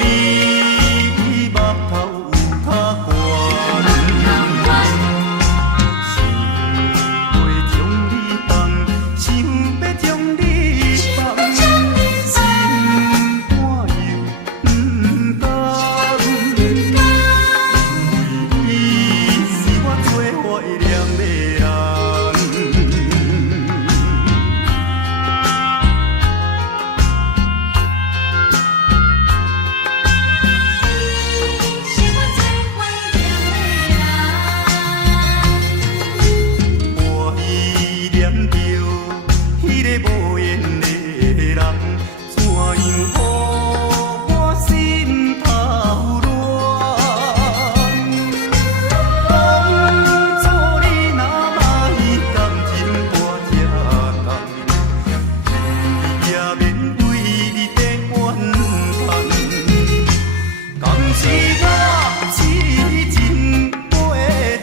你目头有较悬，想袂将你放，想要将你放，心肝又不甘，因为你是我最怀念的人。我依念着迄个无缘的人，怎样乎我心头乱？当初你若莫甘情我这甘，也免为你在怨叹。敢是我痴情过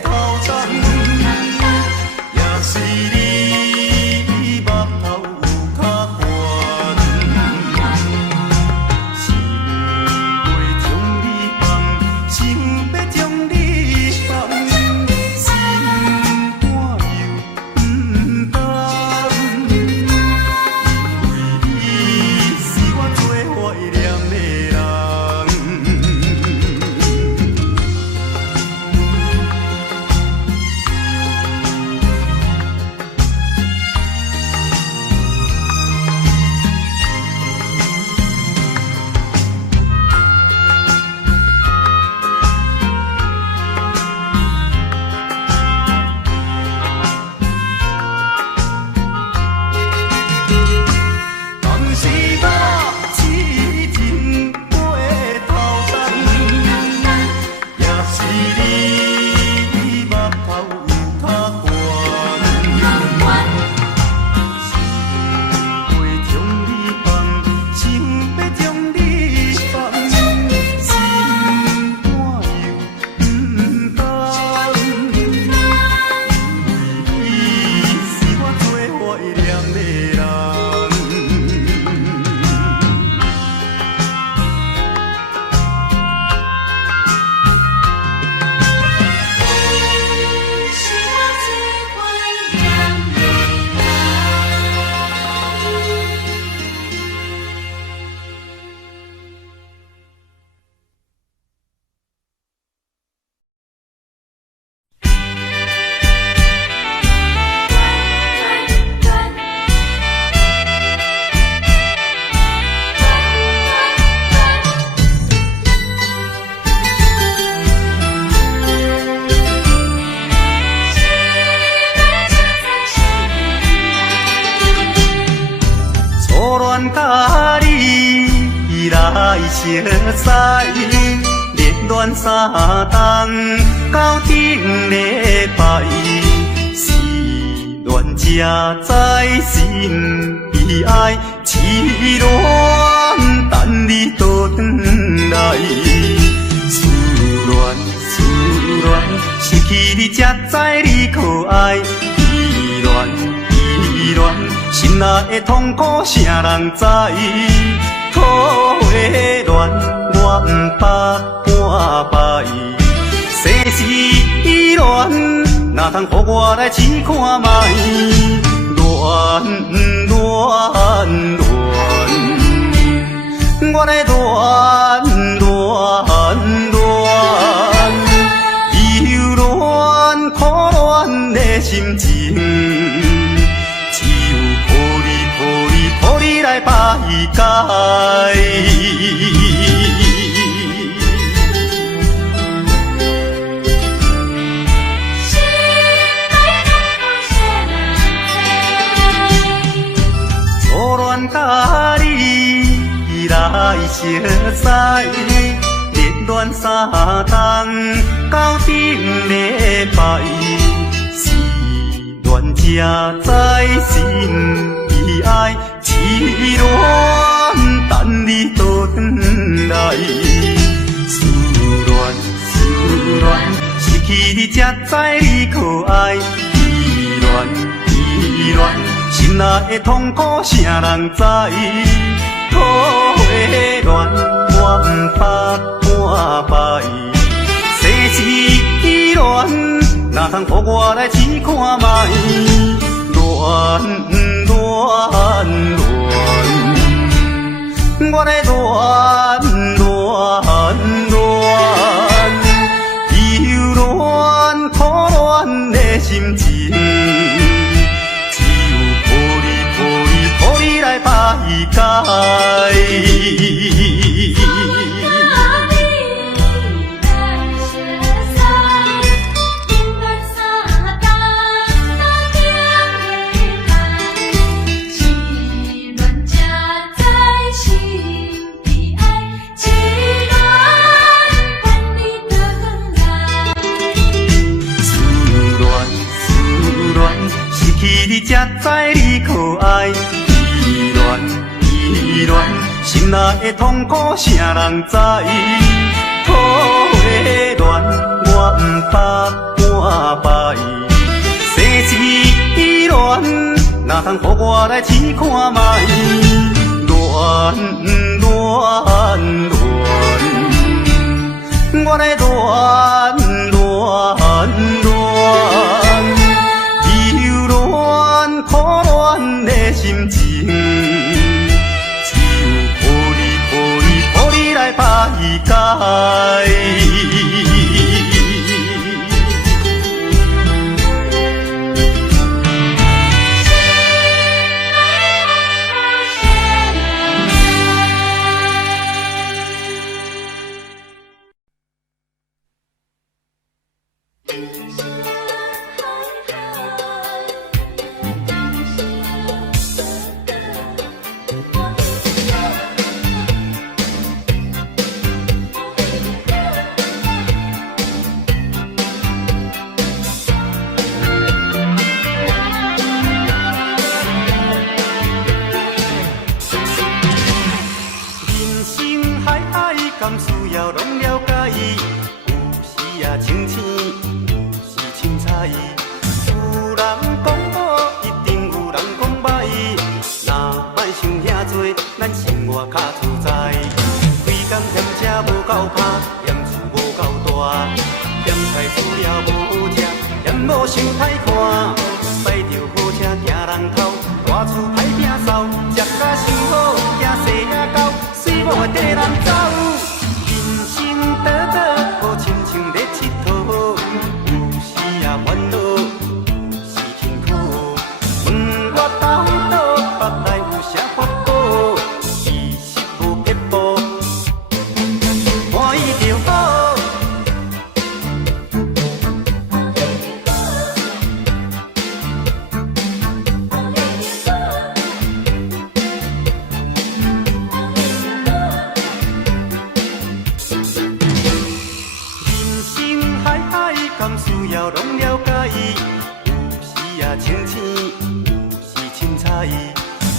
头重，也是你目头有较悬，想袂将你放，想要将你放，心肝又不甘，因为你是我最怀念的人。当时我痴情过头重，也是你目头有较悬，想袂将你放，想要将你放，心肝又不甘，因为你是我最怀念的人。初恋甲你来相识，热恋三冬到顶礼拜，是恋才知心悲哀，痴恋等你倒转来，思恋失去你才知你可爱，依恋。心内的痛苦，啥人知？土的恋，我不怕半败。世事恋，哪通予我来试看卖？恋，我来恋，忧恋苦恋的心情。予你来排解。初恋甲你来相识，热恋三冬到顶礼拜，是恋才知心悲哀。痴恋等你倒转来，思恋失去你才知你可爱，依恋心内的痛苦，啥人知？土的恋。我不怕半败。世事乱，哪通互我来试看卖？乱乱乱，我来乱乱乱，忧乱苦乱的心情，只有抱你来排解。你才知你可爱，依恋，心内的痛苦啥人知？土的乱，我不怕半败。世事乱，哪通互我来试看卖？乱乱乱，我来乱乱乱。苦乱的心情，只有抱你来排解。敢需要拢了解，有时也清醒，有时凊彩。有人讲好，一定有人讲歹。若莫想遐多，咱生活较自在。规工嫌车无够拍，嫌厝无够大，嫌菜煮了无好食，嫌某想歹看。摆着好车行人头，大厝歹摒扫，食甲伤好，惊细仔狗，水某会跟人走。倒倒好亲像咧佚佗，有时也烦恼，有时辛苦。问我到倒腹内有啥法宝，其实无撇步，欢喜就好。敢需要拢了解，有时也清醒，有时凊彩。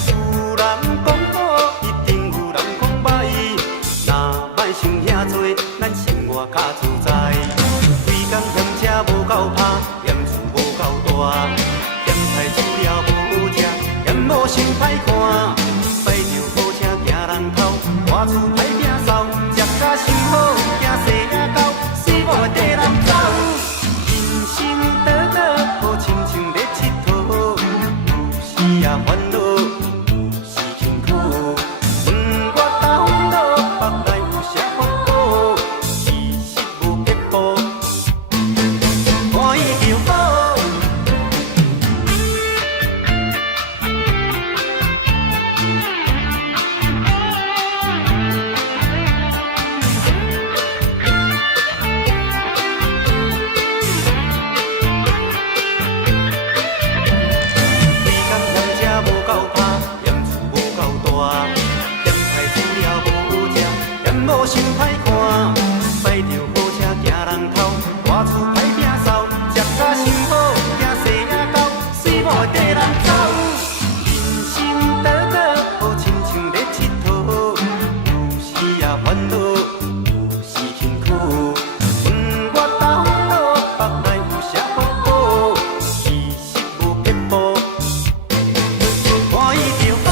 有人讲好，一定有人讲歹。若莫想遐多，咱生活较自在。规工嫌车无够拍，嫌厝无够大，嫌菜煮了无好食，嫌某想歹看。摆着好车行人头，大厝歹摒扫，食甲伤好，惊细仔狗，水某会跟人走。倒倒好亲像咧佚佗，有时也烦恼，有时辛苦。问我到倒腹内有啥法宝，其实无撇步，欢喜就好。某想歹看，摆着好车行人头，大厝歹摒扫，食甲伤好，惊细仔狗，水某会跟人走。人生倒倒好亲像咧佚佗，有时也烦恼，有时辛苦。问我到倒腹内有啥法宝，其实无撇步，欢喜就好。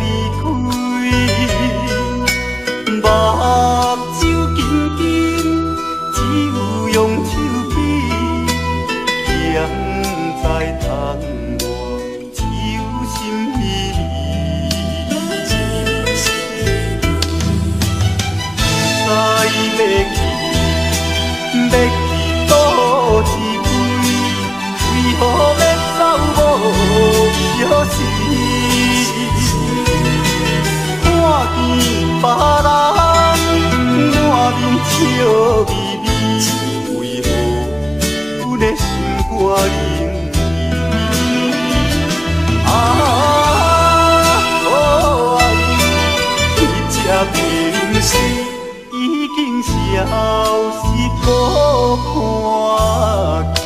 离开，目睭紧紧，只有用手比，人在窗外，只有心稀微。知要去，要去倒一位，为何要走无消息？看见别人满面笑眯眯，为何阮的心肝冷啊？哦，你这平时已经消失无看见。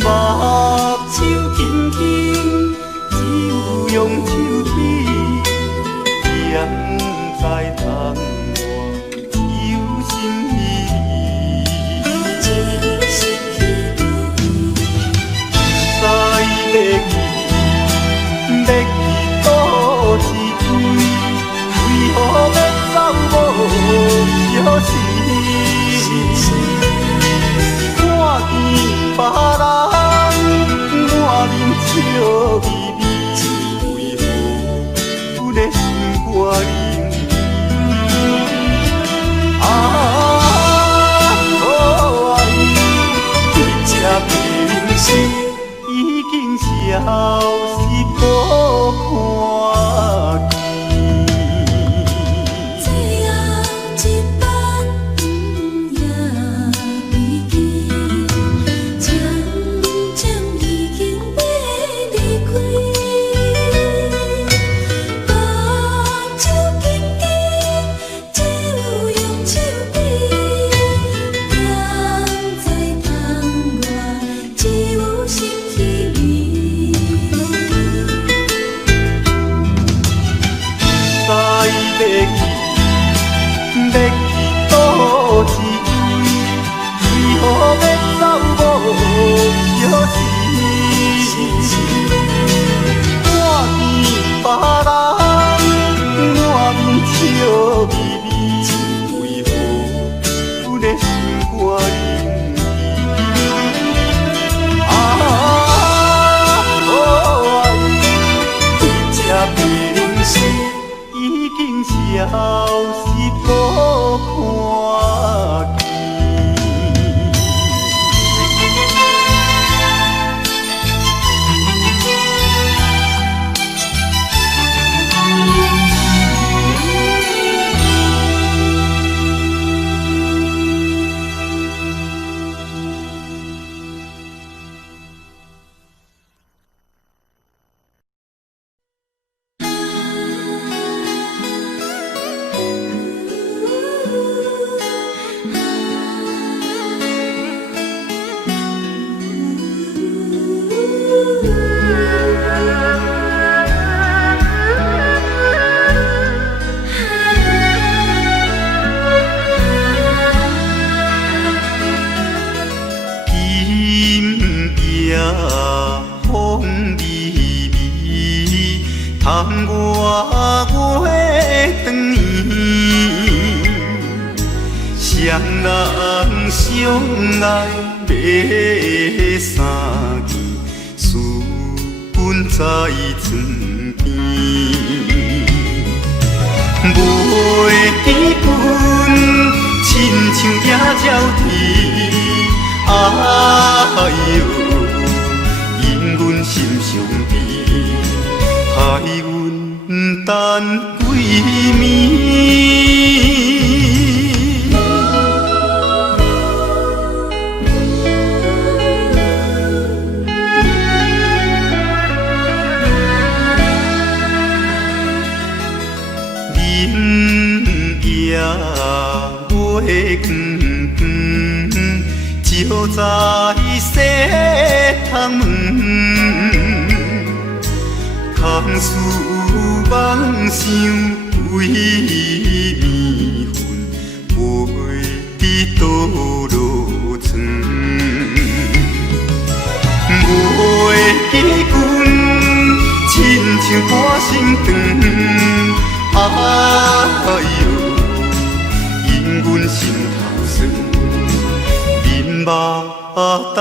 目睭紧紧，只有用手比，人在窗外，只有心稀微。知要去，要去倒一位，为何要走无消息？看见别人满面笑眯眯，为何阮的心肝冷啊？哦，你这平时已经消失无看见。要去倒一位，为何要走无消息？看见别人满面笑眯眯，为何阮的心肝冷啊？哦，你这平时已经消失无看见。盼我月长年，双人相爱要三更，思阮在床边，袂记阮亲像野鸟啼，哎呦，因阮心伤悲。害阮等几暝，照在西窗门，空思梦想为迷魂，袂伫倒落床。袂记阮亲像歌声长，哎呦，因阮心头酸。目代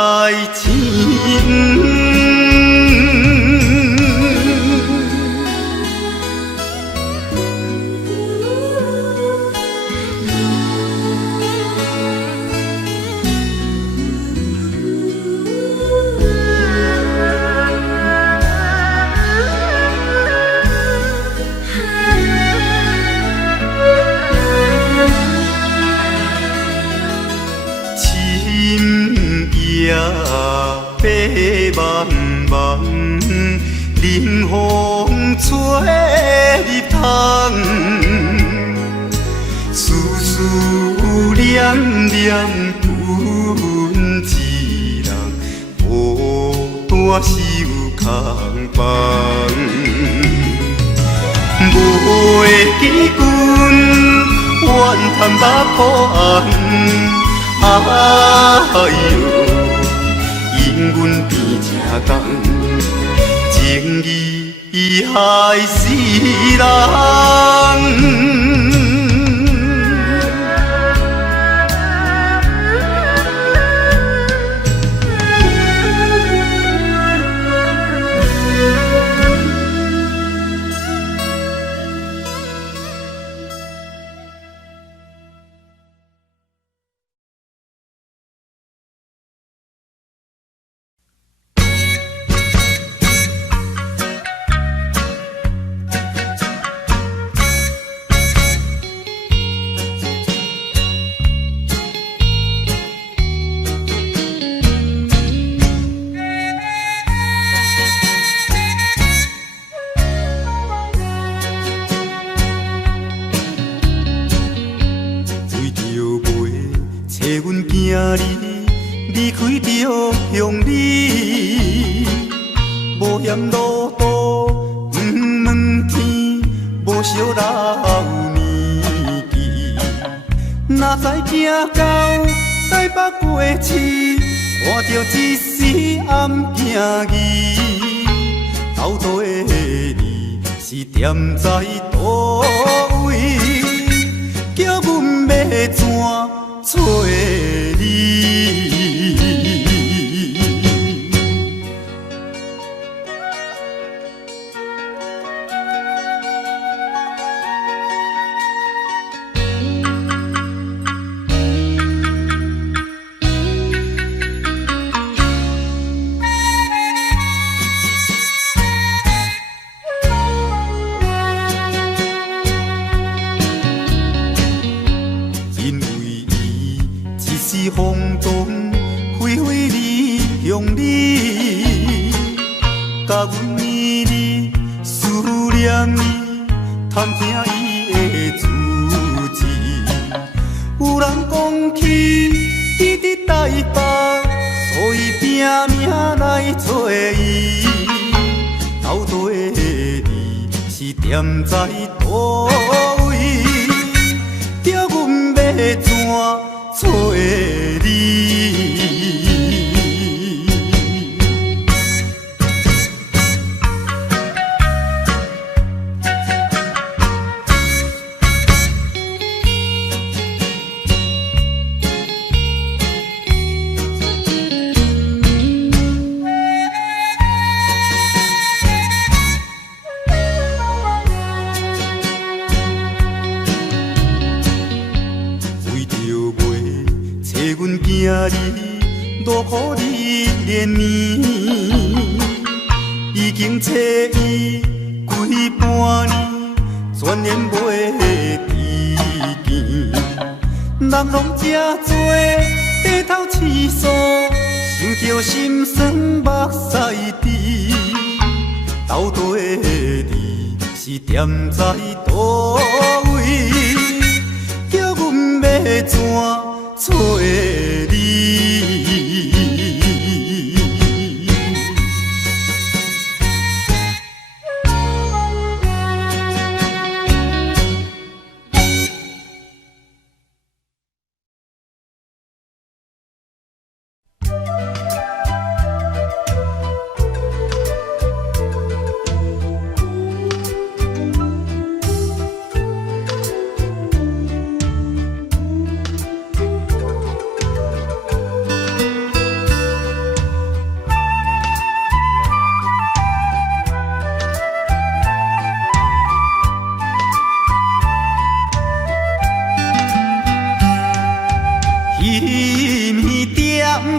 情，夜白茫茫，冷风吹入窗，丝丝念念阮一人，孤单守空房。袂记阮怨叹目苦红，哎呦！因阮变正重，情义害死人。离开着乡里，无嫌路途不问天，无惜老年纪。哪知行到台北过市，看着一时暗行义，斗倒的你是踮在倒位，叫阮要怎找你？风动飞飞离乡里，甲阮依你思念你，探听伊的字字。有人讲起伊伫台北，所以拼命来找伊。斗倒的你是踮在倒位，叫阮要怎找你？今日多苦你怜悯，已经找伊几半年，全然袂知见。人拢这多低头试诉，想着心酸目屎滴。斗倒的你是踮在倒位，叫阮要怎？找你。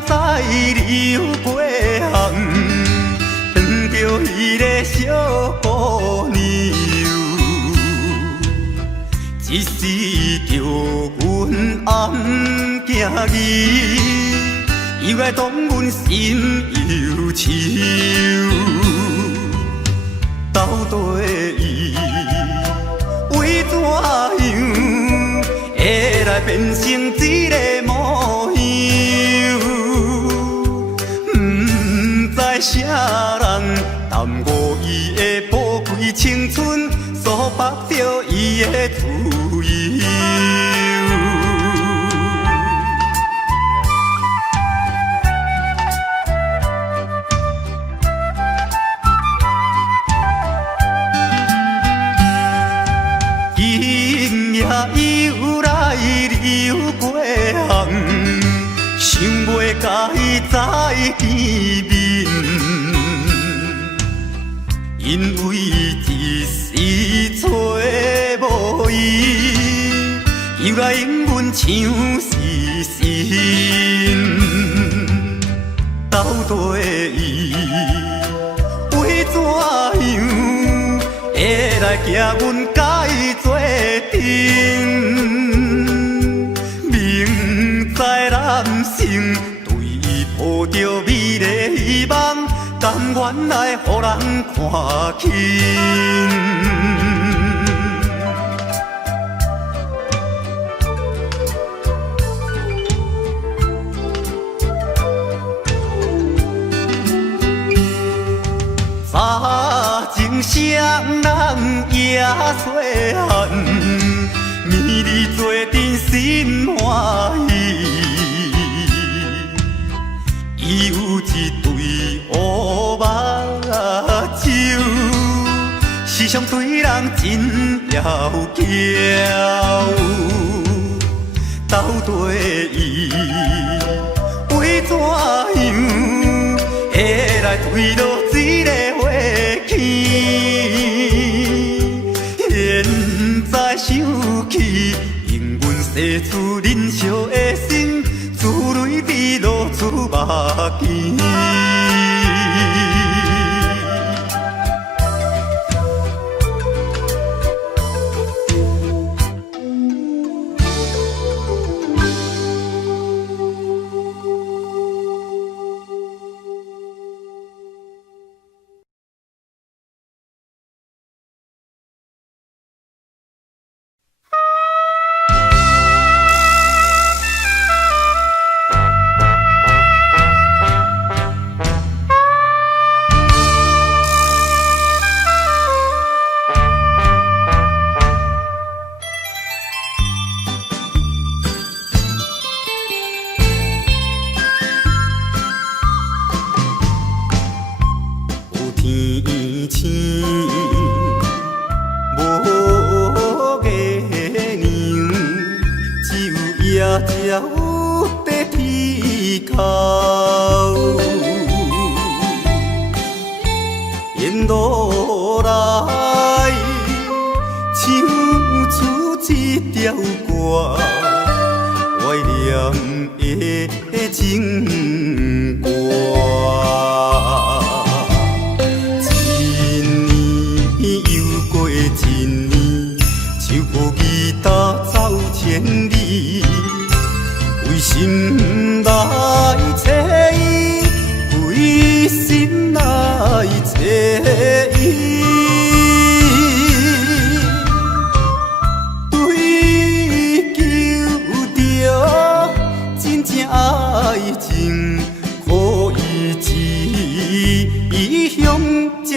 在流过巷，遇着迄个小姑娘，一时着阮暗惊伊，又来当阮心忧愁。到底伊为怎样会来变成这个模样？啥人耽误伊的宝贵青春，所绑着伊的自由。今夜又来流过巷，想袂甲伊再见面。因为一时找无伊，又来永远像是神。到底伊为怎样会来惊阮甲伊做阵？明知男性对伊抱着美丽希望，甘愿来予人看轻。早情双人也细汉，暝日做阵心欢喜。伊有一对乌目睭，时常对人真妖娇。到底伊为怎样会来推落这个花期？现在想起，永远逝去忍笑的心，珠泪滴落出目镜。只有在天口，沿路来唱出一条歌，怀念的情歌。一年又过一年，唱歌吉他走千里。归心来找伊，归心来找伊，追求着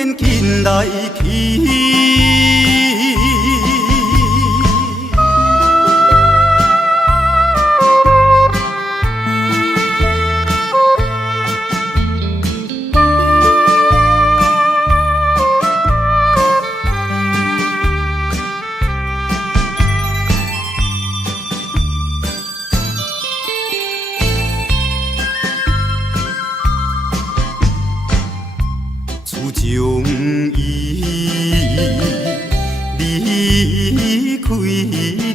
真紧来去。从伊离开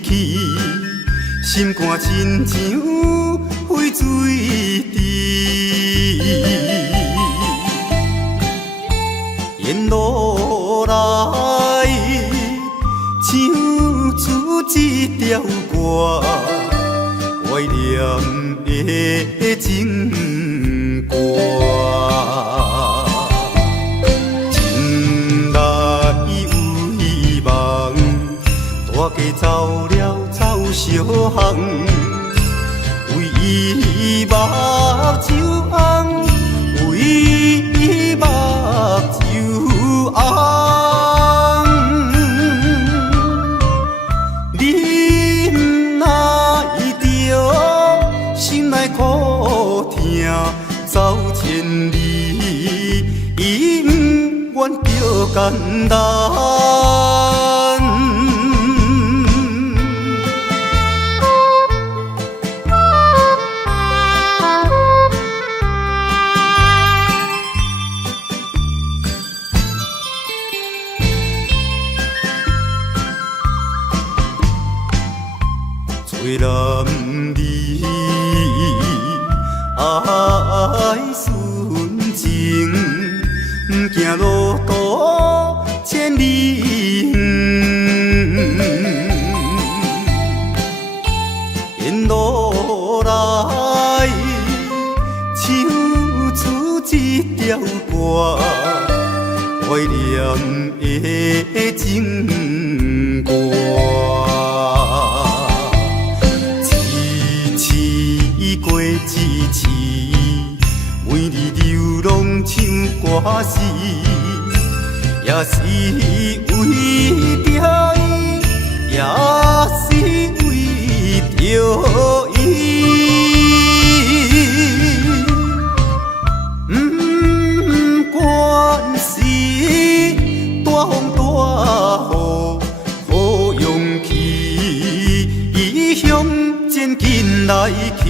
去，心肝亲像沸水池，沿路来唱出一条歌，怀念的情歌。大家走了走小巷，为伊目睭红，为伊目睭红。你哪会着心内苦痛走千里，伊不愿着简单。做男儿爱纯情，不惊路途千里远，沿路来唱出一条歌，怀念的情歌。过一次，每日流浪唱歌词，也是为着伊，也是为着伊。不管是大风大雨，好勇气，伊向前紧来去。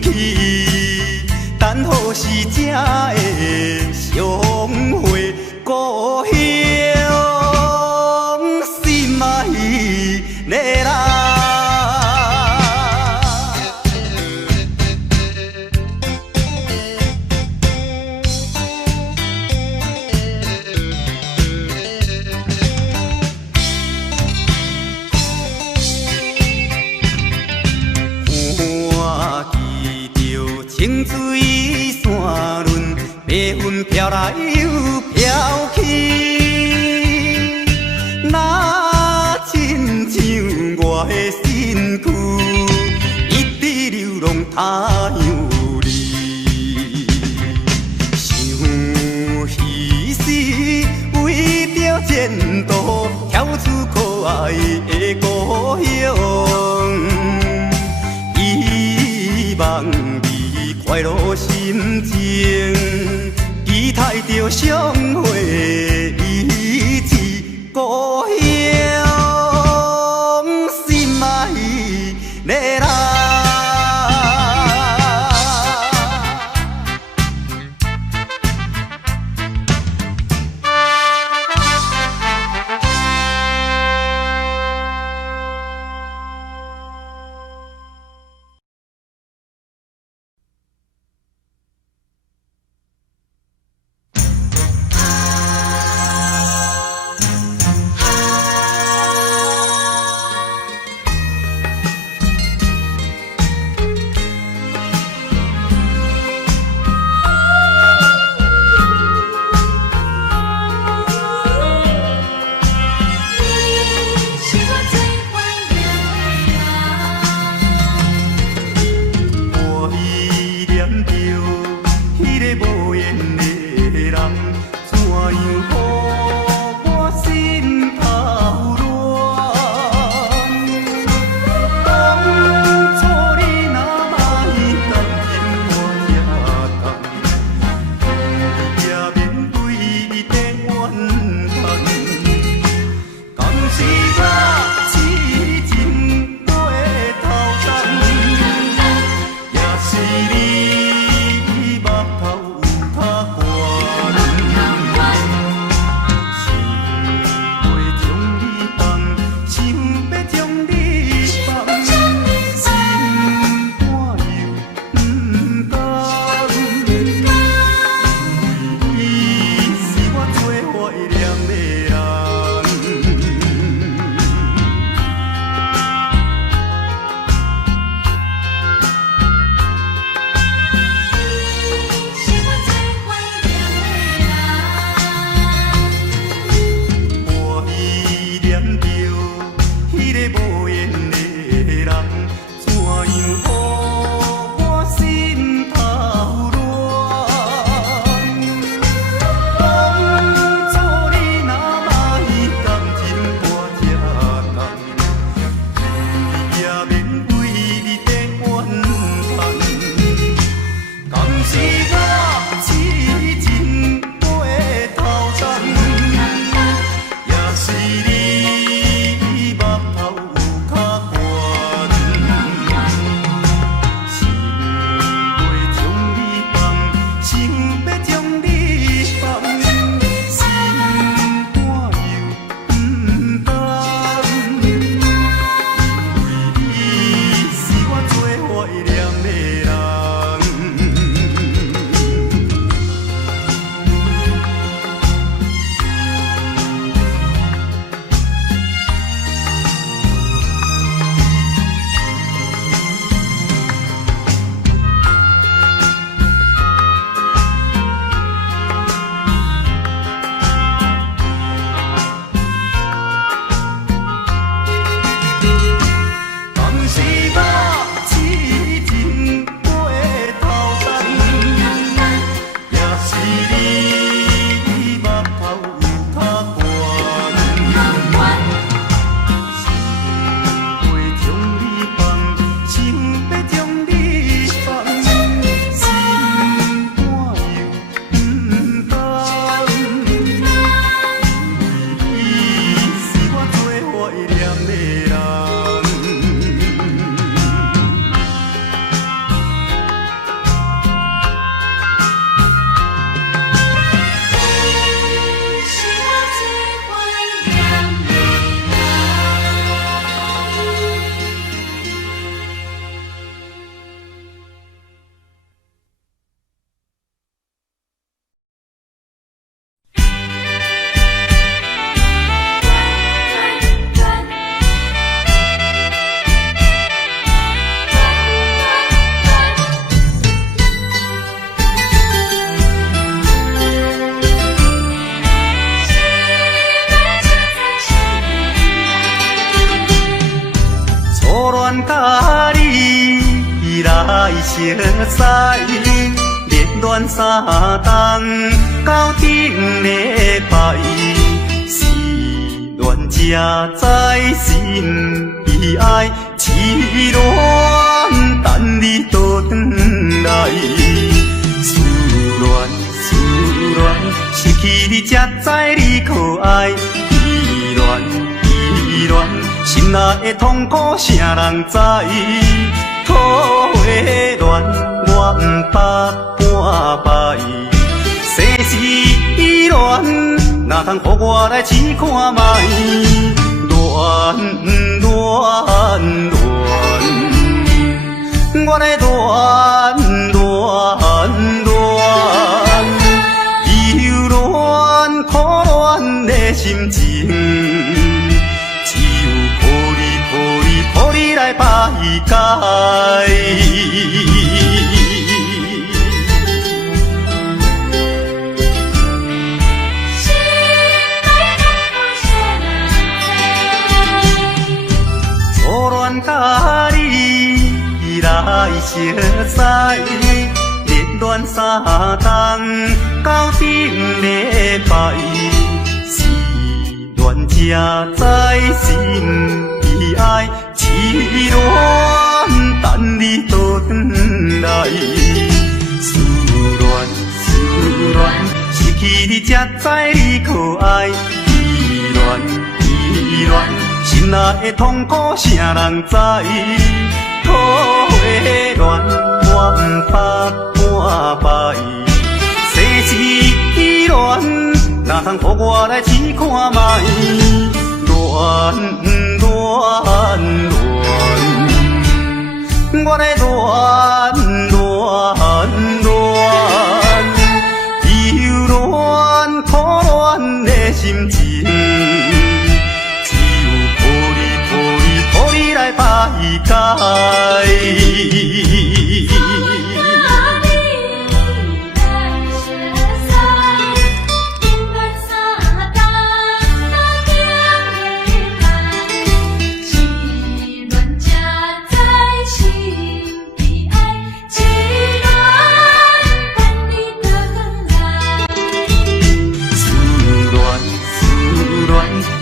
去，等何时才会相会故乡？心爱的人。清水山峦，白云飘来又飘去，那亲像我的身躯，一直流浪他乡里。想彼时为着前途，跳出可爱的故乡，希望快乐心情，期待着相会一次故乡，心爱的人。血赛，烈乱沙东，到顶礼拜，是恋者在心悲哀，痴恋等你倒转来，思恋，失去你才知你可爱，依恋，心内的痛苦谁人知？土花恋，我不怕半摆。世事恋，哪通予我来试看卖？恋，我来忧恋苦恋的心情，只有抱你来排解。初恋甲你来相识，热恋三冬，到顶礼拜，是恋者在心悲哀，痴恋等你倒转来，思恋，失去你才知你可爱，依恋。心内的痛苦谁人知？土花恋，我不怕半摆。世事恋，哪通予我来试看卖？恋，我来忧恋苦恋的心情。抱你来排解。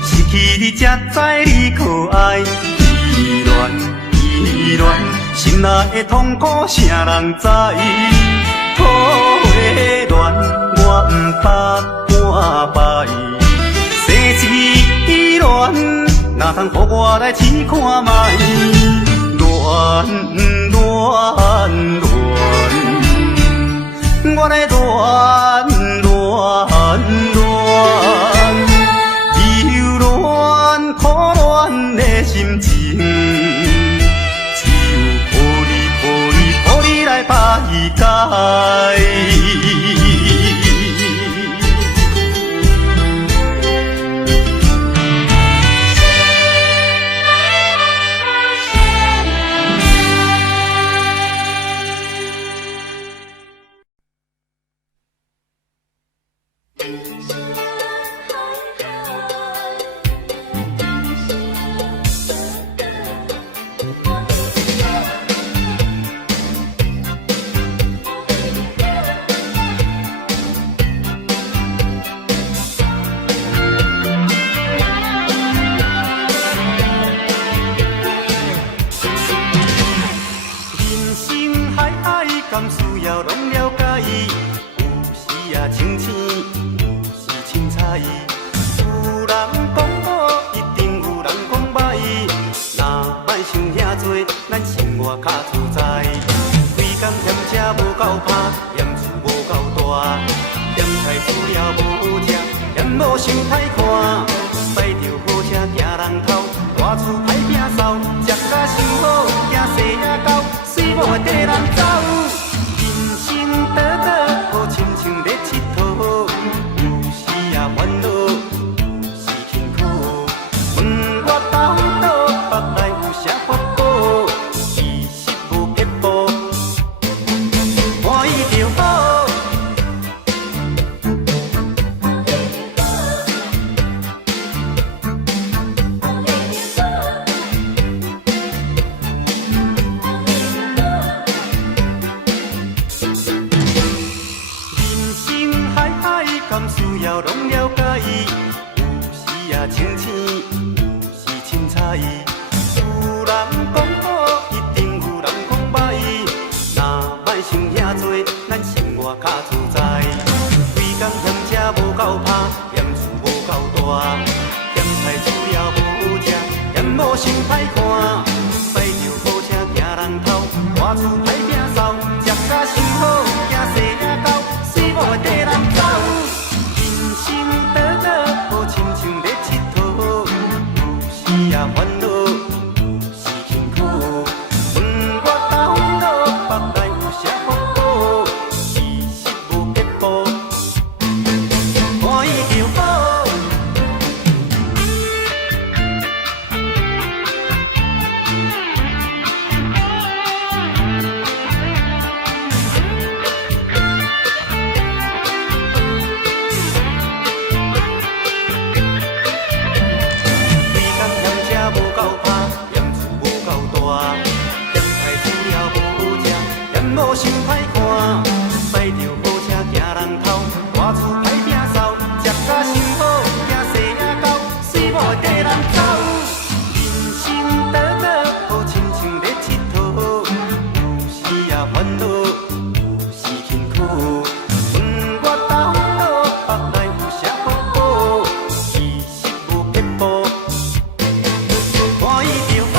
失去你才知你可爱。依恋，心内的痛苦谁人知？土花恋，我不怕半摆。世事恋，哪通予我来试看卖？恋，我来忧恋苦恋的心情。抱你来排解。敢需要拢了解，有时也清醒，有时凊彩。有人讲好，一定有人讲歹。若莫想遐多，咱生活较自在。规工嫌车无够拍，嫌厝无够大，嫌菜煮了无好食，嫌某想歹看。驶着好车行人头，大厝歹摒扫，食甲伤好，惊细仔狗，水某会跟人走。倒倒好亲像咧佚佗，有时也烦恼，有时辛苦。问我到倒腹内有啥法宝？其实无撇步，欢喜就好。莫想遐多，咱生活较自在。规工嫌车无够拍，嫌厝无够大，嫌菜煮了无食，嫌某想歹看。驶着好车行人头，大厝歹摒扫，食甲伤好，惊细仔狗，死某会跟人走。人生短短，好亲像咧佚佗，有时也烦恼，有时辛苦。问我到老，腹内有啥福报？其实无撇步，欢喜就好。某想歹看，驶着好车行人头，大厝歹摒扫，食甲伤好，惊细仔狗，死某会跟人走。人生短短，好亲像咧佚佗，有时也烦恼，有时辛苦。问我到老，腹内有啥福报？其实无撇步，欢喜就好。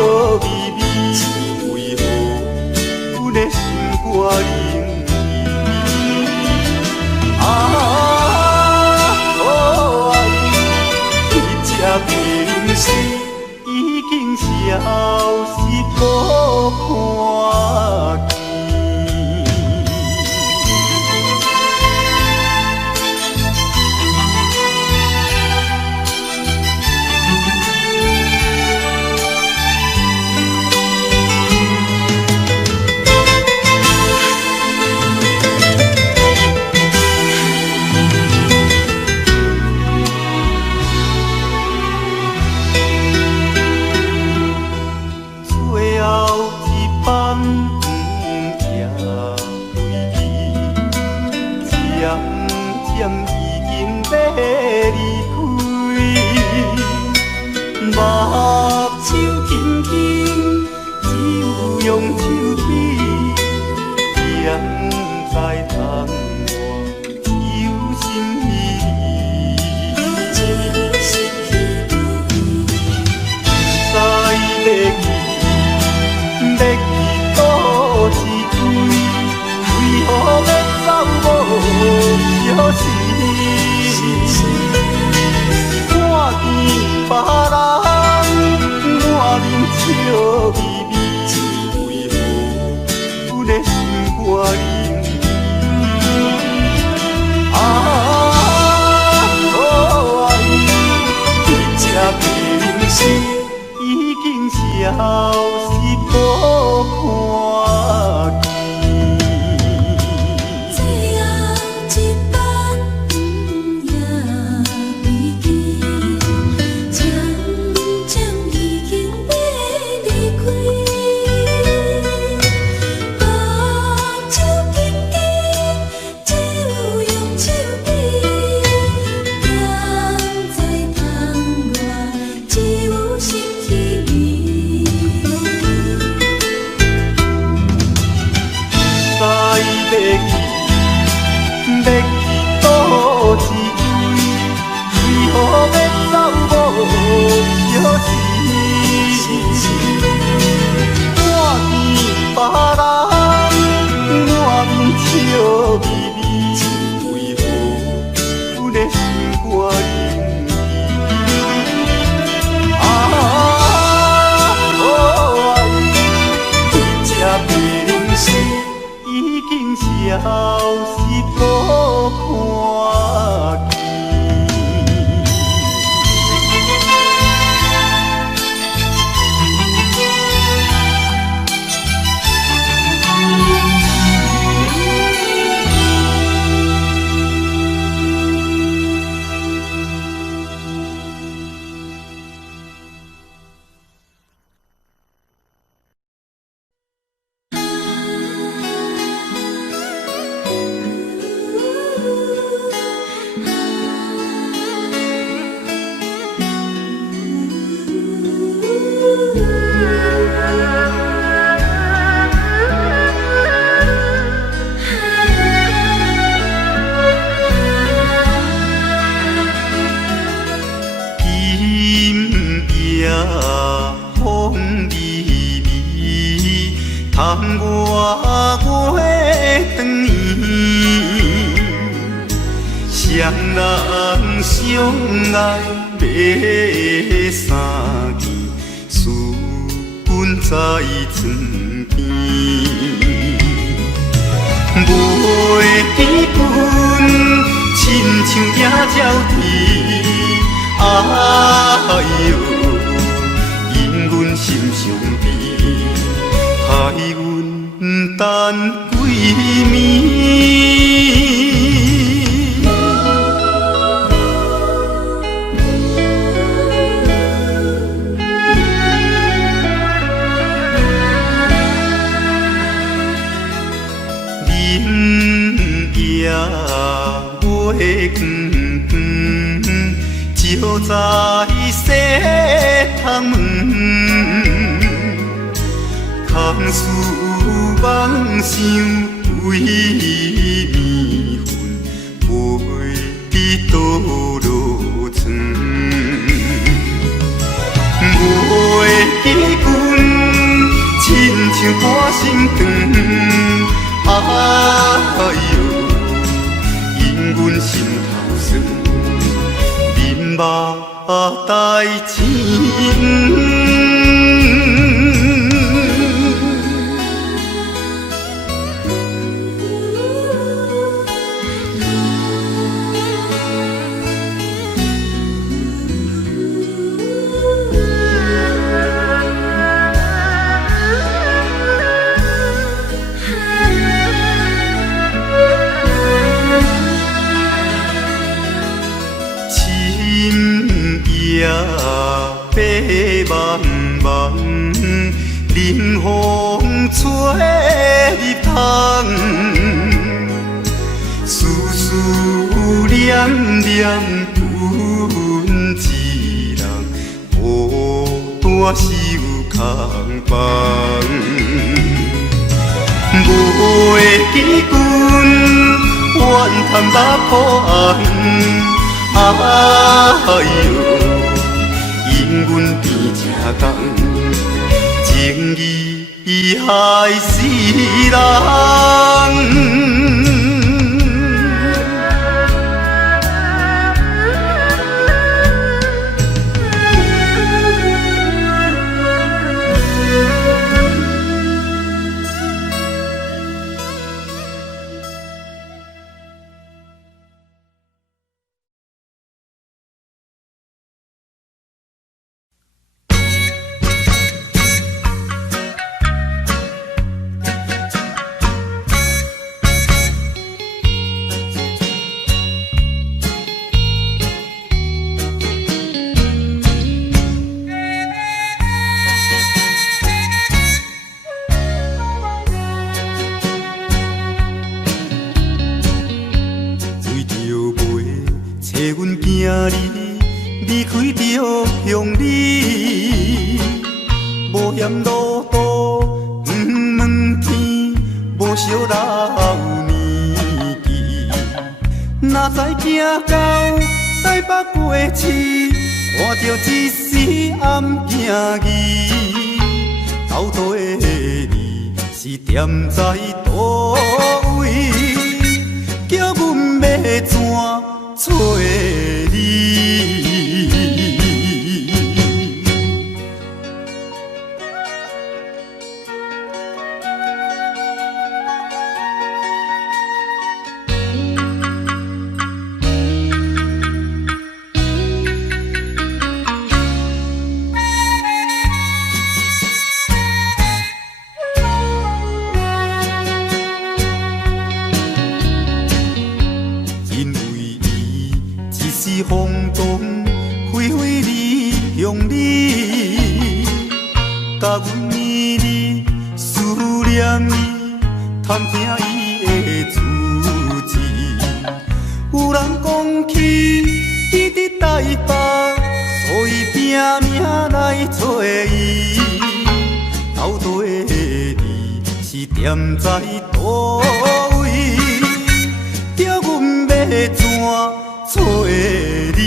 微微，为何阮的心肝冷意？啊，爱你这平时已经消失无看见。目睭轻轻，只有用手指，点在窗外揪心意。知要去，要去倒一位，为何要走无消息？看见别人。笑微微，为何阮的心肝冷意？啊，爱你这平时已经消失无看见。最后一班夜飞机，渐渐已经要离开，目睭紧紧，只有用手指，点在窗外，只有心气味。知要去，要去倒一位，为何要走无消息？看见别人满面笑微微，为何阮的心肝冷意？啊，爱你这平时已经消失无看见。窗外月长圆，双人相爱要三更，思君在床边，袂记阮亲像野鸟啼，哎哟，因阮心伤悲。害阮等几暝，林夜月光，照在西窗门。空思梦想为暝昏，袂倒落床，袂记阮哟，因阮心头酸，恁目代情。夜白茫茫，冷风吹入窗，思思念念阮一人，孤单是有空房。袂记阮怨叹目苦红，哎哟。因阮边这工，情义害死人。离开着乡里，无嫌路途不问天，无惜老年纪。哪知行到台北过市，看着一时暗行伊，斗底你是踮在倒位，叫阮要怎找你？风动飞飞离乡里，甲阮绵绵思念伊，探听伊的足迹。有人讲起伊伫台北，所以拼命来找伊。斗底你是踮在倒位，叫阮要怎找你？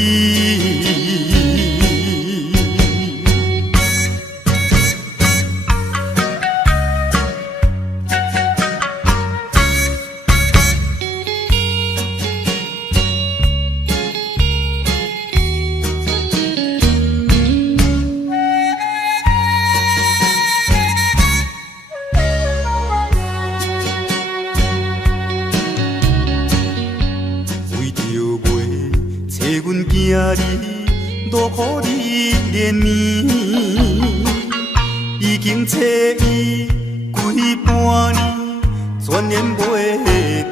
行你多可你怜悯，已经找伊几半年，全然袂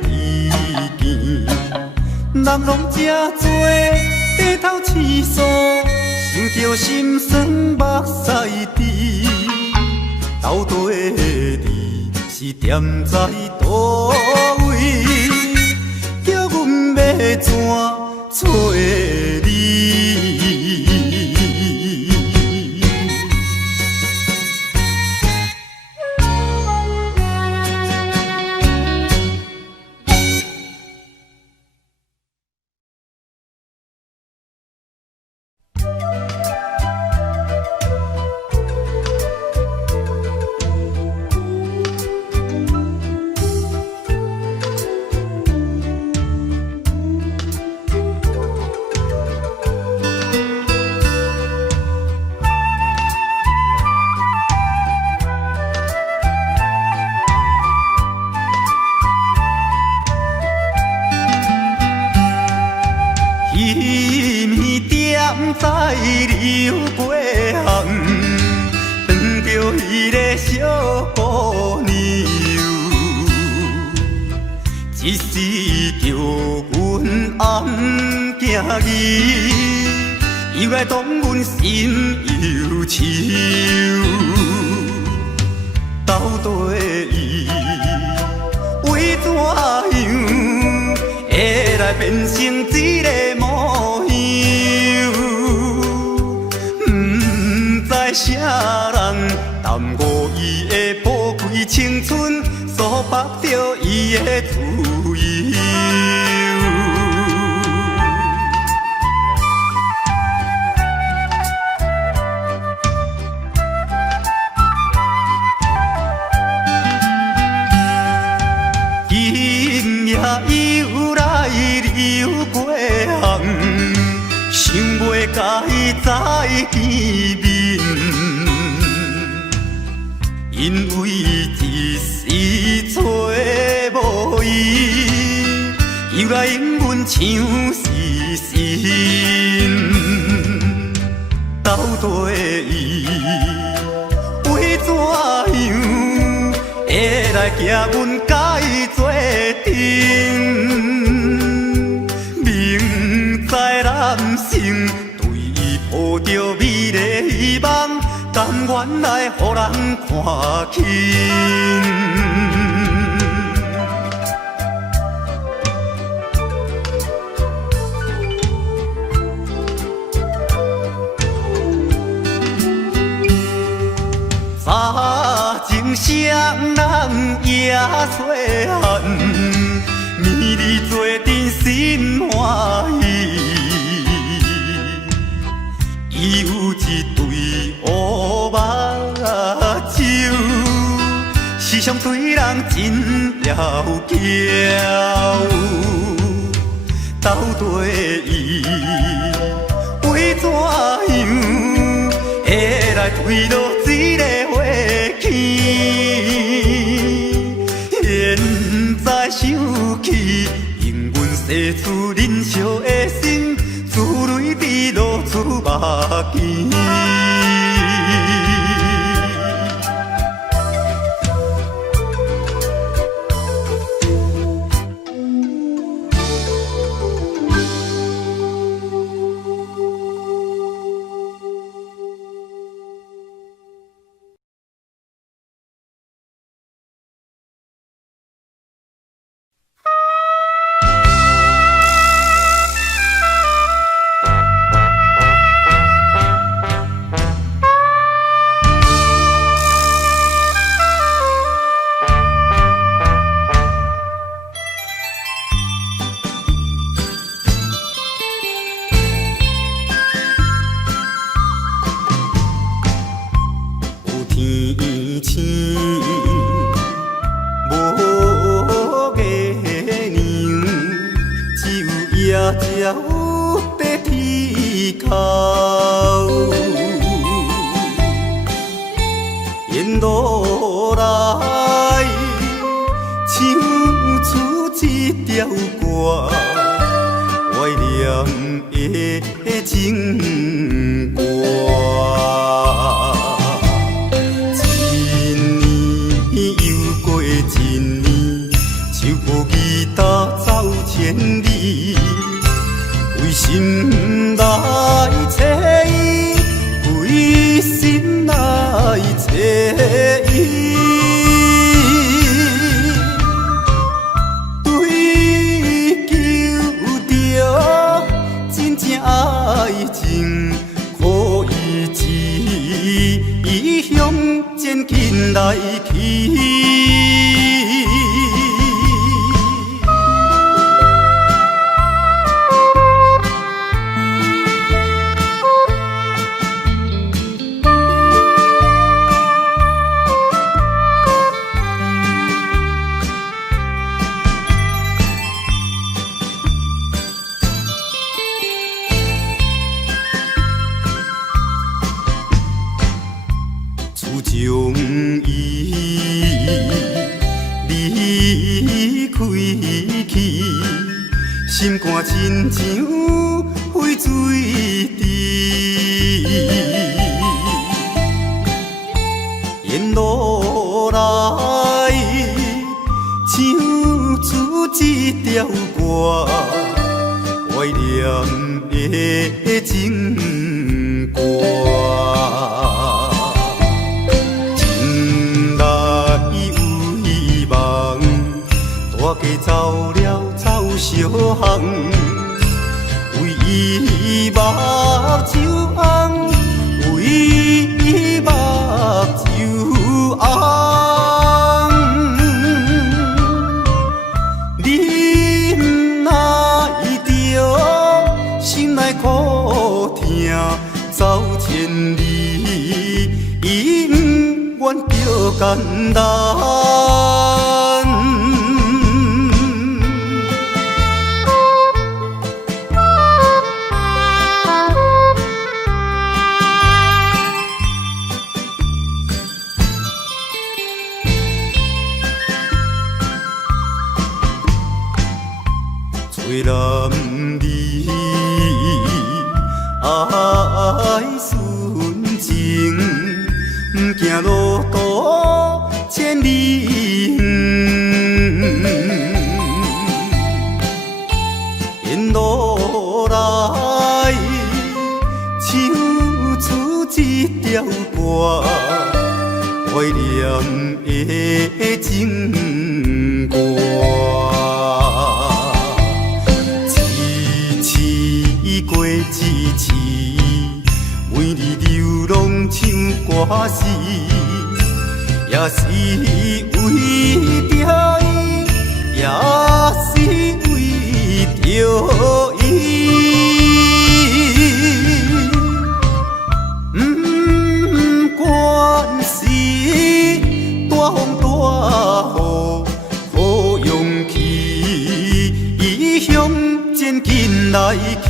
知见。人拢这多低头试诉，想着心酸目屎滴。斗底你是踮在倒位，叫阮要怎找你？意，又来当阮心忧愁。到底伊为怎样会来变成这个模样？不知啥人耽误伊的宝贵青春，所绑着伊的自由。今夜又来又过巷，想袂甲伊再见面，因为一时找无伊，又来永阮像是神。到底伊为怎样会来惊阮甲伊做阵？明知男性对伊抱着美丽希望，甘愿来予人看轻。早情双人也细汉，暝日做阵心欢喜。伊有一对乌目睭，时常对人真妖娇。到底伊为怎样会来推落这个花期？现在想起，永远逝去忍惜的心，珠泪滴落出目镜。只有在天口，沿路来唱出一条歌，怀念的情歌。一年又过一年，手抱吉他走千里。为心来找伊，为心来找伊，追求着真正爱情，可伊一向渐近来去。将伊离开去，心肝亲像沸水池。沿路来唱出一条歌，怀怀念的情歌。近来有希望，大家走了走小巷，为伊目睭红，为伊目睭红。走千里，伊不愿着简单。做男儿爱纯情，不惊路途千里远。沿路来，唱出一条歌，怀念的情歌。一过一次，每日流浪唱歌词，也是为着伊，也是为着伊。不管是大风大雨，好勇气，伊向前进来去。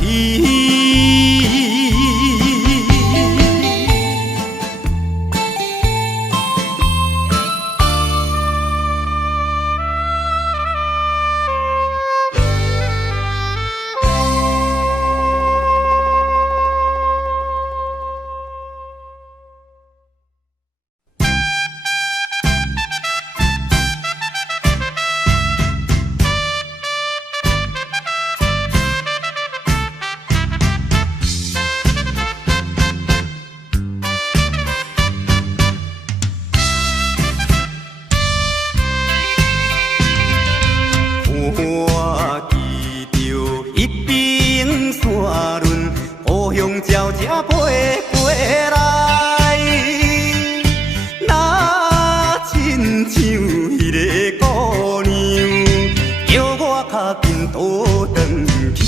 我记着一柄山轮，故乡鸟只飞过来，若亲像迄个姑娘，叫我较紧倒转去。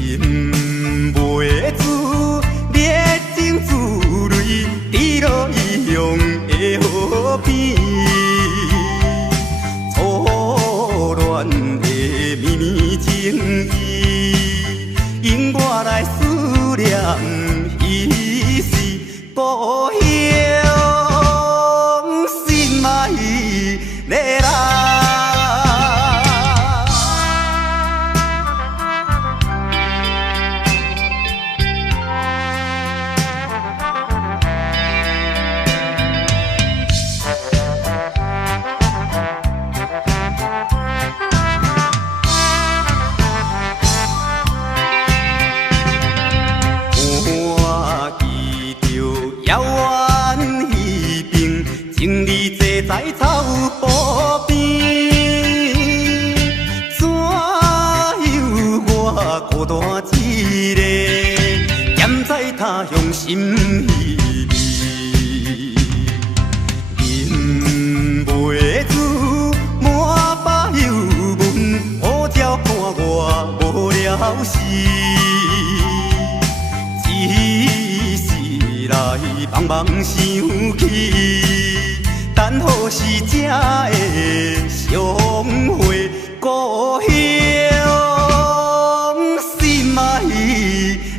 饮袂住热情滋泪，滴落异乡的河边。的绵绵情意，引我来思念彼时故乡，心爱的人。情侣坐在草坡边，怎有我孤单一个，站在他乡心稀微。饮袂住满腹忧闷，好鸟看我无了时，一时来茫茫想起。等何时才会相会？故乡心爱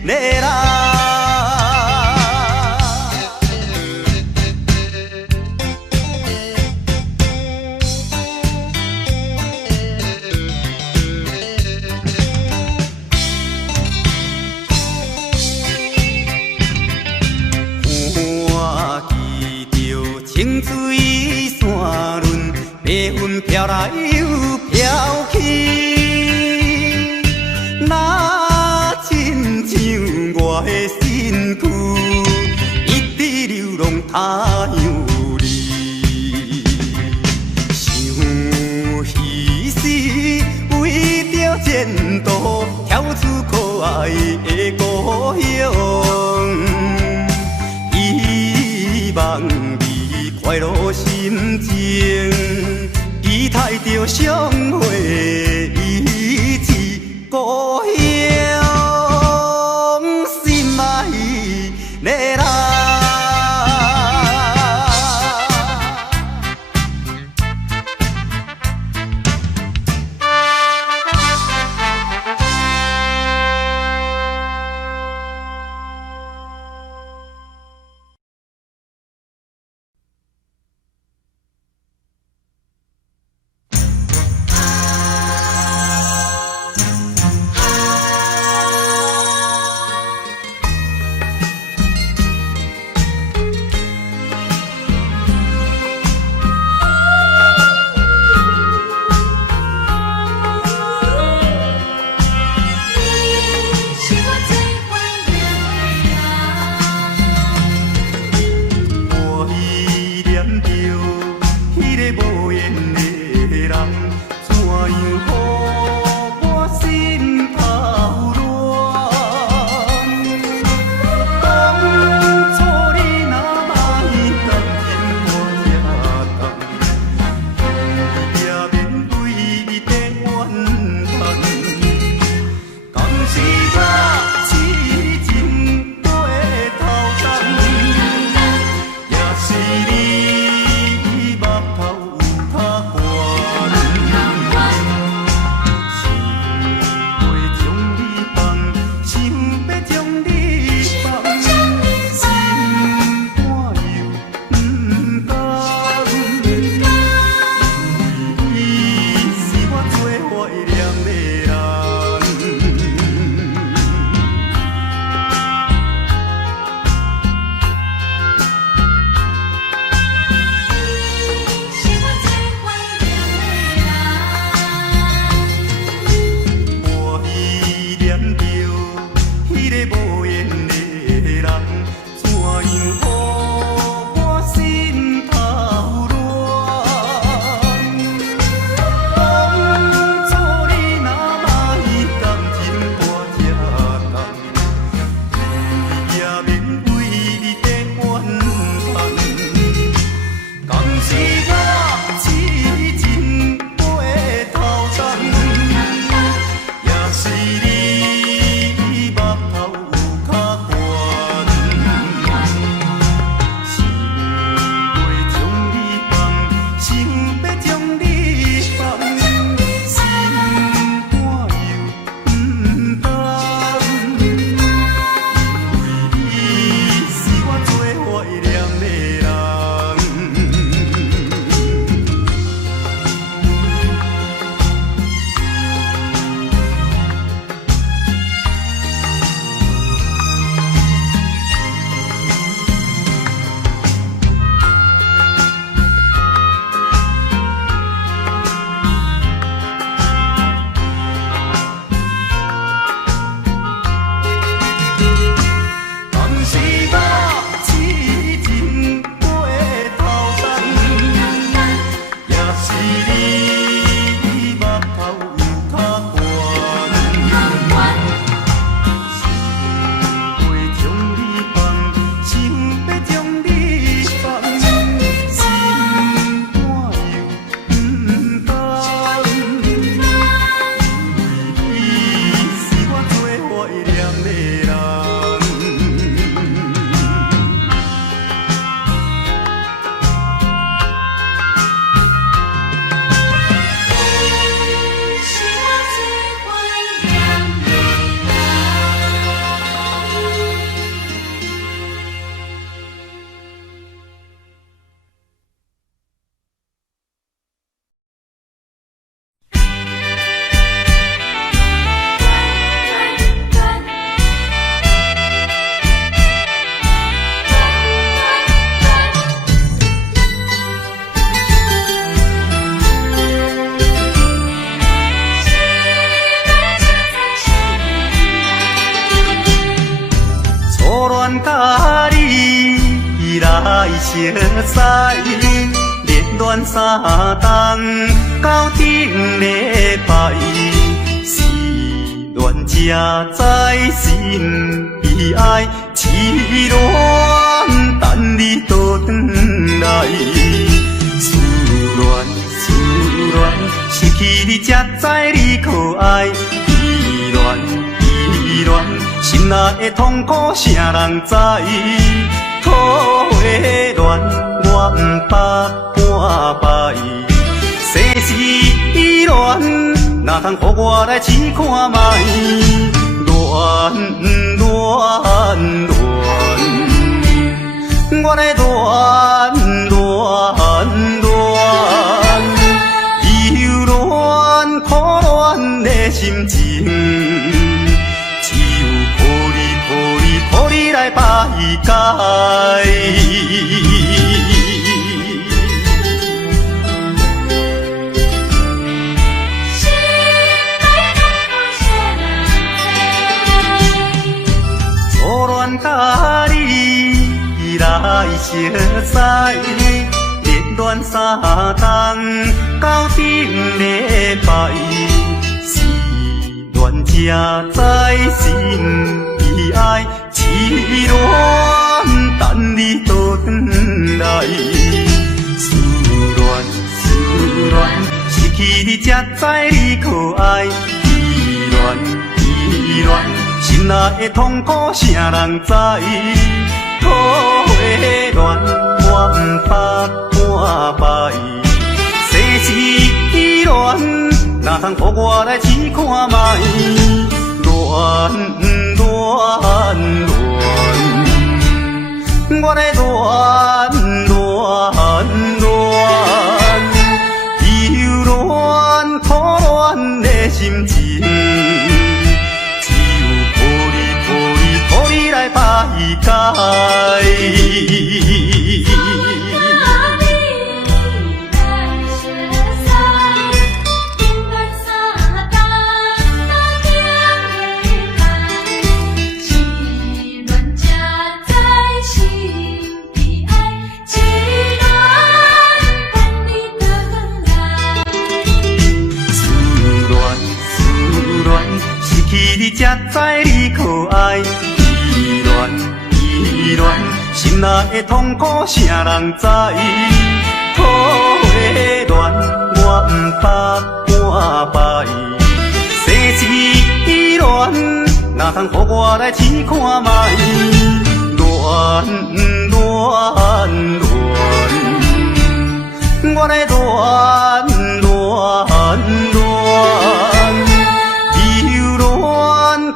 的人。我记着清水山轮，白云飘来又飘去。他有你。想彼时为着前途，跳出可爱的故乡。希望你快乐心情，期待着相会一次故乡。心爱的人。血赛，烈乱沙东，到顶礼拜，是恋者在心悲哀，痴恋等你倒转来，思恋思恋，失去你才知你可爱，依恋依恋，心内的痛苦谁人知？土的恋，我毋捌半摆。世事恋，哪通予我来试看卖？恋恋恋，我来恋恋恋，忧恋苦恋的心情，只有抱你来排解。初恋甲你来相识，热恋三冬，到顶礼拜，是恋者在心悲哀，痴恋等你倒转来，思恋思恋，失去你才知你可爱，依恋依恋。心内的痛苦谁人知？土的恋，我毋捌半摆。世事恋，哪通予我来试看卖？恋恋恋，我来恋恋恋，忧恋苦恋的心情。来排解。你才知你可爱，依恋依恋，心内的痛苦谁人知？土的恋，我毋捌半摆。世事恋，哪通予我来试看卖？恋恋恋，我来恋恋恋。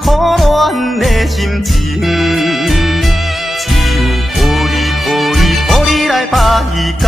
苦恋的心情，只有抱你来排解。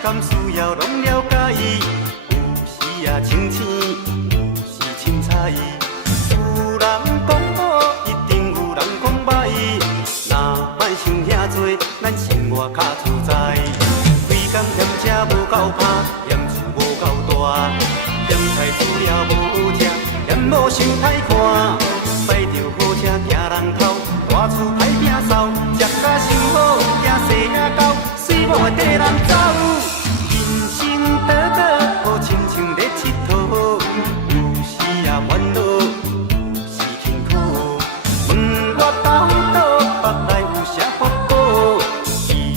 敢需要拢了解，有时也清醒，有时凊彩。有人讲好，一定有人讲歹。若莫想遐多，咱生活较自在。规工嫌车无够拍，嫌厝无够大，嫌菜煮了无好食，嫌某想歹看。驶着好车行人头，大厝歹摒扫，食甲伤好，惊细仔狗，水某会跟人走。倒倒好亲像咧佚佗，有时也烦恼，有时辛苦。问我到倒腹内有啥法宝？其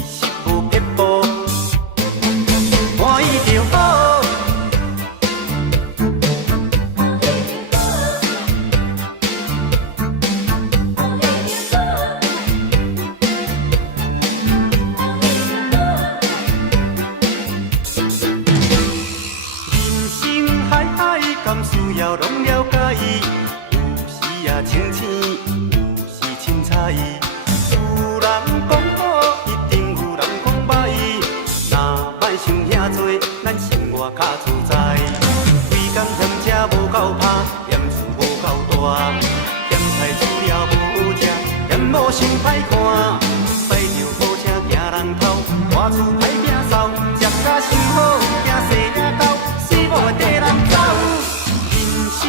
实无撇步，欢喜就好。想遐多，咱生活较自在。规工嫌车无够拍，嫌厝无够大，嫌菜煮了无食，嫌某想歹看。驶着好车行人头，大厝歹摒扫，食甲伤好，惊细仔狗，死某会跟人走。人生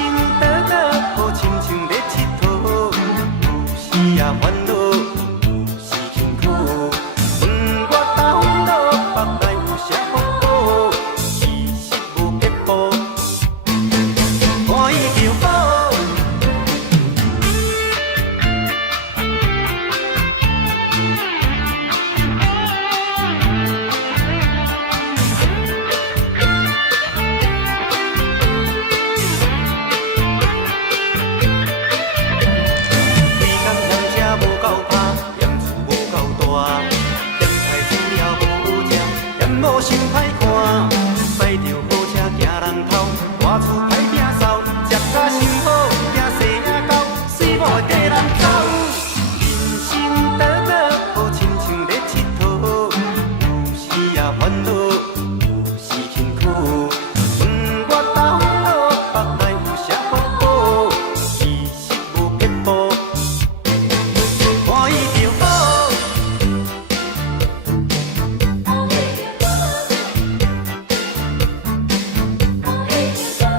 短短，好亲像咧佚佗，有时也烦恼，有时辛苦。问我到落，腹内有啥福报？其实无撇步，欢喜求好。规工嫌车无够拍，嫌厝无够大，嫌菜煮了无食，嫌某想歹看。驶着好车行人头，大厝歹摒扫，食甲伤好，惊细仔狗，死某会跟人走。人生短短，好亲像咧佚佗，有时也烦恼，有时辛苦。问我到落，腹内有啥福报？其实无撇步，欢喜就好。欢喜就好，欢喜就好。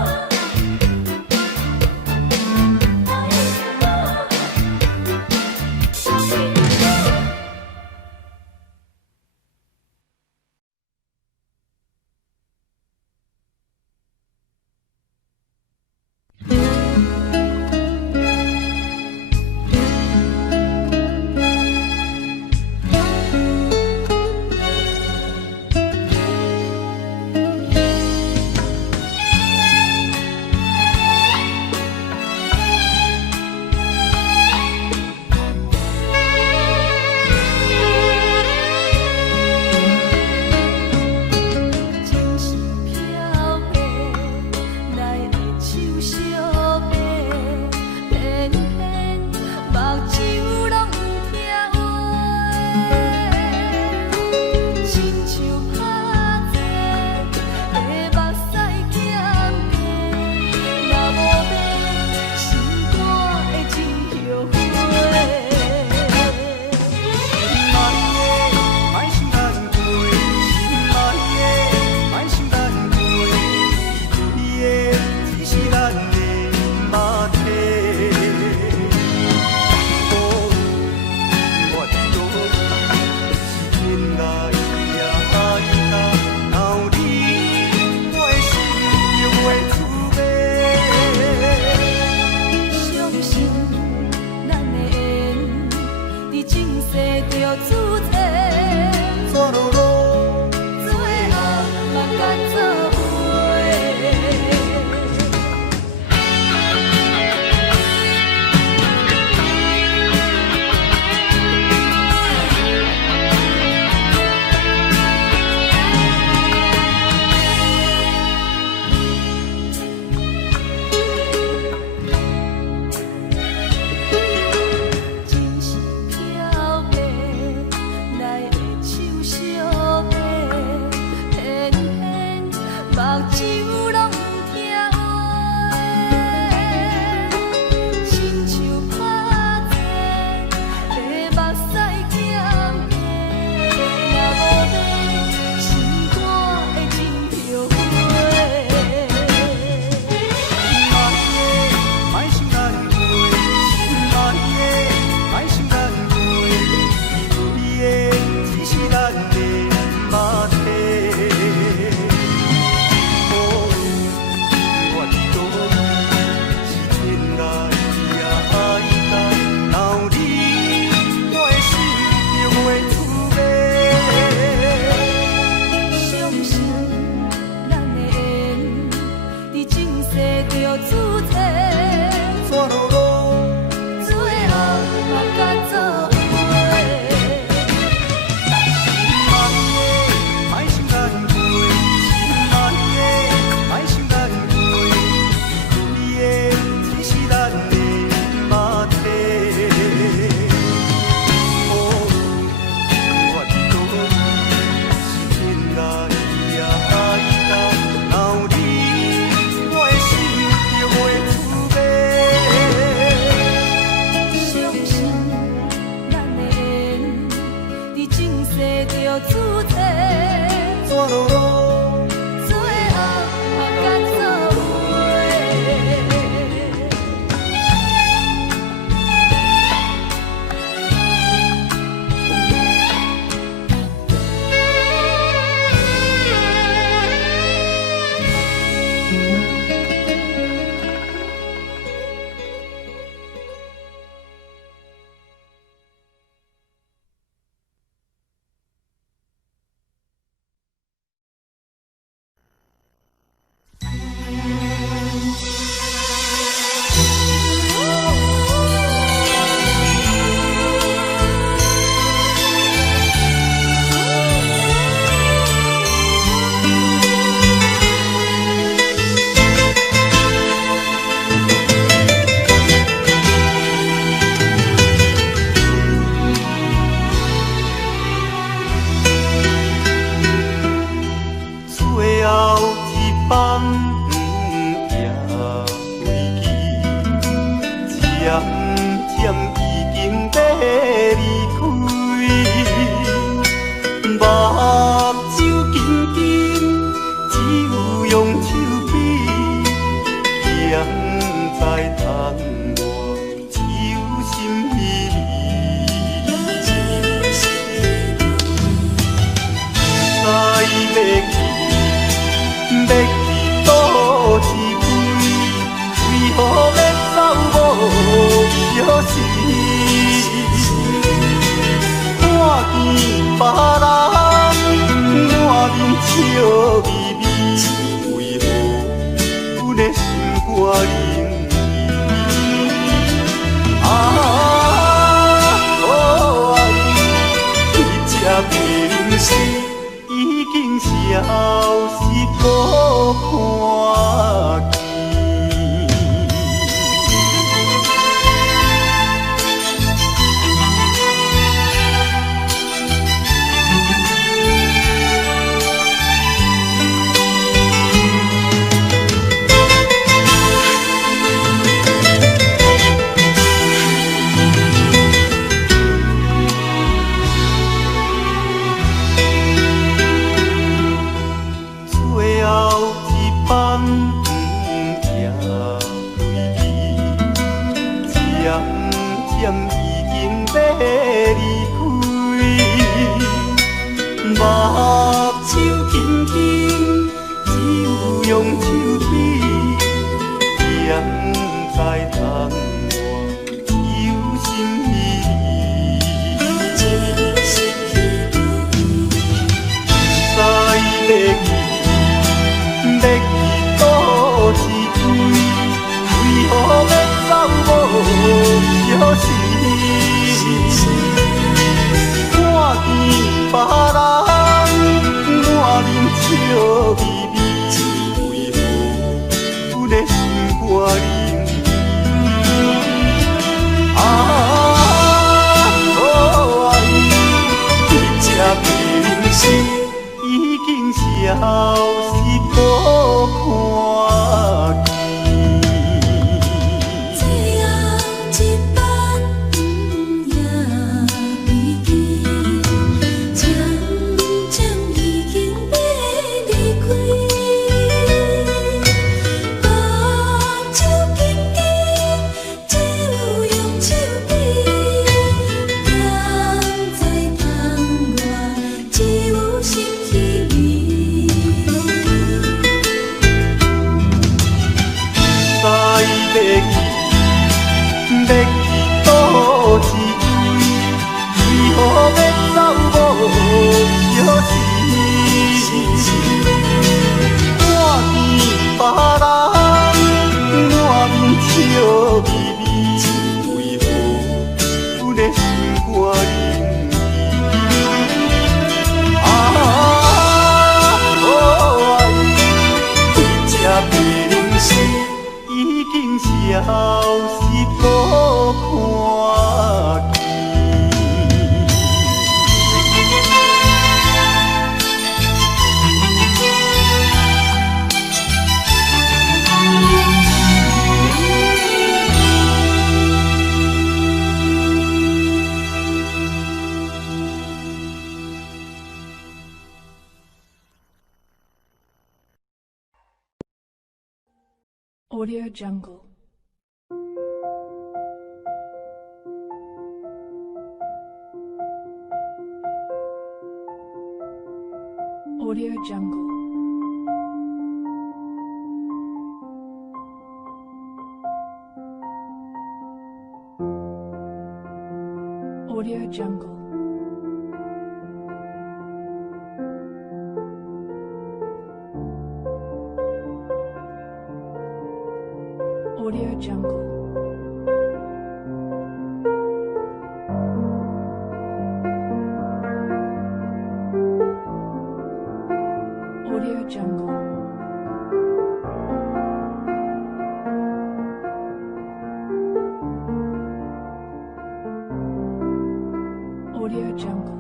离开。目睭紧紧，只有用手比，人在窗外，只有心稀微。知要去，要去倒一位，为何要走无消息？看见别人满面笑眯眯，为何阮的心肝冷啊？哦爱，你这平时已经消失无看见。最后一班也飞去，渐渐已经要离开。目睭紧紧，只有用手比，人在窗外，只有心稀微。知要去。要去倒一位，为何要走无消息？看见别人满面笑眯眯，为何阮的心肝冷啊？哦爱，你这平时已经消失无看见。最后一班也飞去，渐渐已经要离开。目睭紧紧，只有用手比，人在窗外，只有心稀微。知要去，要去倒一位，为何要走无消息？看见别人满面笑眯眯，为何阮的心肝冷啊？哦爱，你这平时已经消失无看见。Audio Jungle. Audio Jungle. Audio Jungle. Audio Jungle. Audio Jungle. Audio Jungle.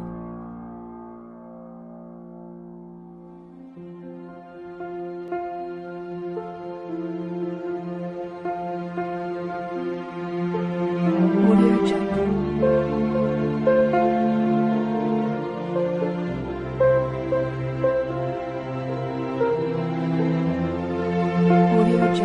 Audio Jungle. Audio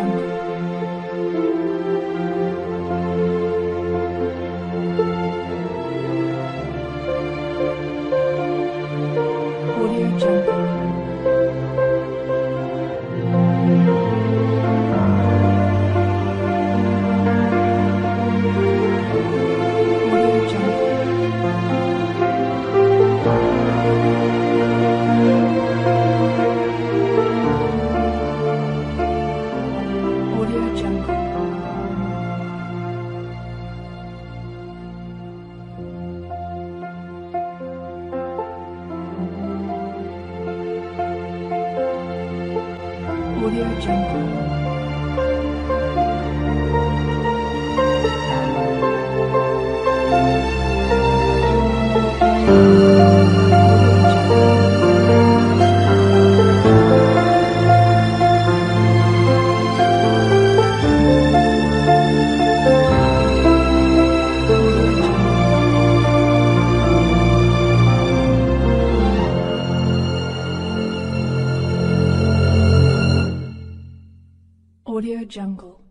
Jungle. Audio Jungle.